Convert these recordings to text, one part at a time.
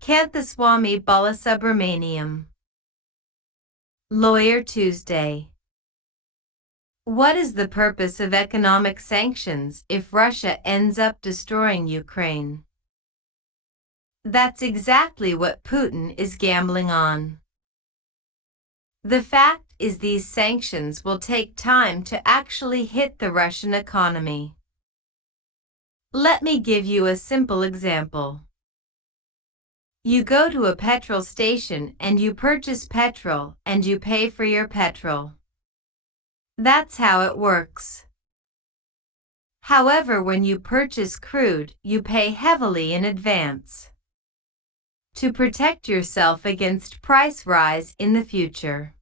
Kanthaswamy Balasubramaniam. Lawyer Tuesday. What is the purpose of economic sanctions if Russia ends up destroying Ukraine? That's exactly what Putin is gambling on. The fact is these sanctions will take time to actually hit the Russian economy. Let me give you a simple example. You go to a petrol station and you purchase petrol and you pay for your petrol. That's how it works. However, when you purchase crude, you pay heavily in advance to protect yourself against price rise in the future.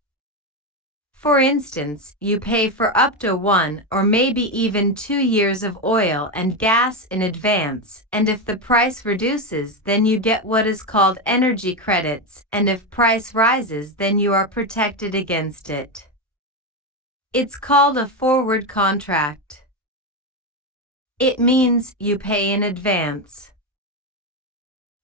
For instance, you pay for up to 1 or maybe even 2 years of oil and gas in advance, and if the price reduces, then you get what is called energy credits, and if price rises, then you are protected against it. It's called a forward contract. It means you pay in advance.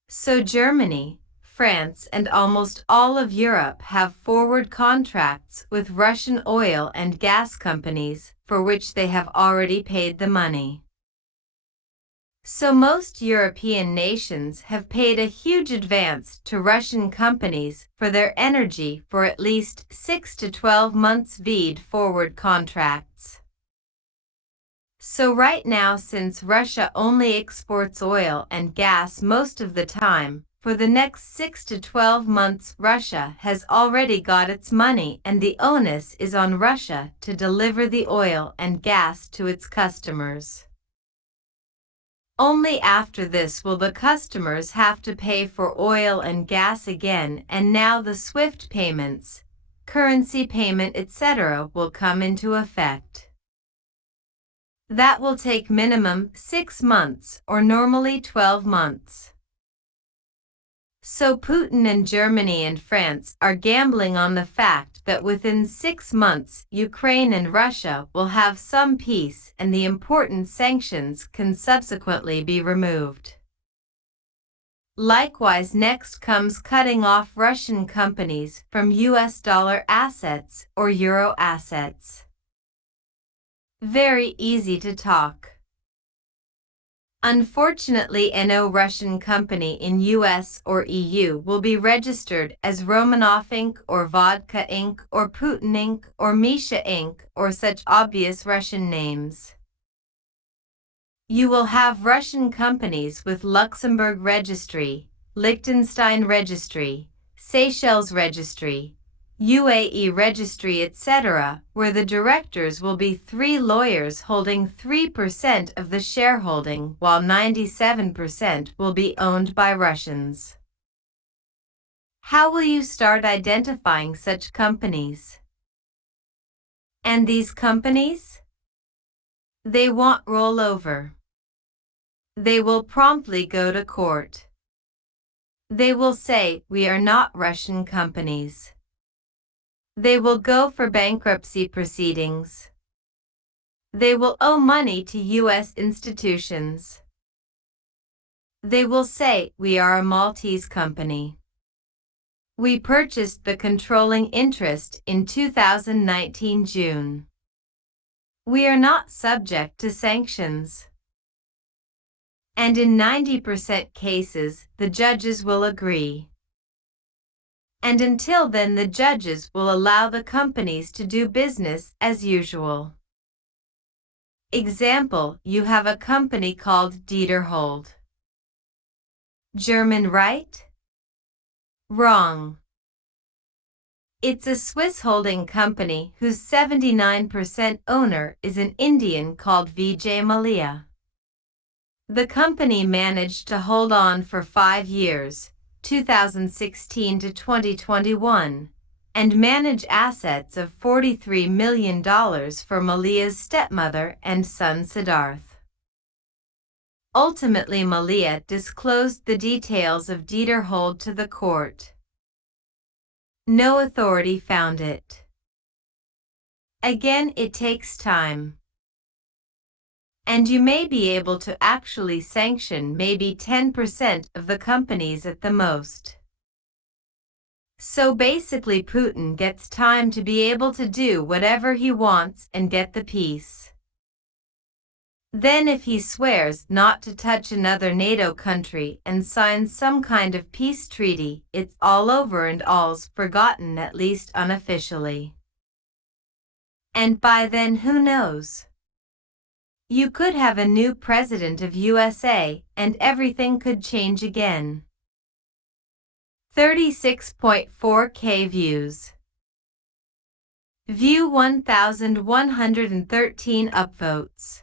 So Germany, France, and almost all of Europe have forward contracts with Russian oil and gas companies for which they have already paid the money. So most European nations have paid a huge advance to Russian companies for their energy for at least 6 to 12 months via forward contracts. So right now, since Russia only exports oil and gas most of the time, for the next 6 to 12 months Russia has already got its money and the onus is on Russia to deliver the oil and gas to its customers. Only after this will the customers have to pay for oil and gas again, and now the SWIFT payments, currency payment, etc. will come into effect. That will take minimum 6 months or normally 12 months. So Putin and Germany and France are gambling on the fact that within 6 months Ukraine and Russia will have some peace and the important sanctions can subsequently be removed. Likewise, next comes cutting off Russian companies from US dollar assets or euro assets. Very easy to talk. Unfortunately, no Russian company in US or EU will be registered as Romanov Inc. or Vodka Inc. or Putin Inc. or Misha Inc. or such obvious Russian names. You will have Russian companies with Luxembourg registry, Liechtenstein registry, Seychelles registry, UAE registry, etc., where the directors will be 3 lawyers holding 3% of the shareholding, while 97% will be owned by Russians. How will you start identifying such companies? And these companies? They won't roll over. They will promptly go to court. They will say, "We are not Russian companies." They will go for bankruptcy proceedings. They will owe money to U.S. institutions. They will say, "We are a Maltese company. We purchased the controlling interest in 2019 June. We are not subject to sanctions." And in 90% cases, the judges will agree. And until then, the judges will allow the companies to do business as usual. Example, you have a company called Dieterhold. German, right? Wrong. It's a Swiss holding company whose 79% owner is an Indian called Vijay Mallya. The company managed to hold on for 5 years, 2016 to 2021, and manage assets of $43 million for Mallya's stepmother and son Siddharth. Ultimately, Mallya disclosed the details of Dieterhold to the court. No authority found it. Again, it takes time. And you may be able to actually sanction maybe 10% of the companies at the most. So basically Putin gets time to be able to do whatever he wants and get the peace. Then if he swears not to touch another NATO country and signs some kind of peace treaty, it's all over and all's forgotten, at least unofficially. And by then, who knows? You could have a new president of USA and everything could change again. 36.4K views. View 1113 upvotes.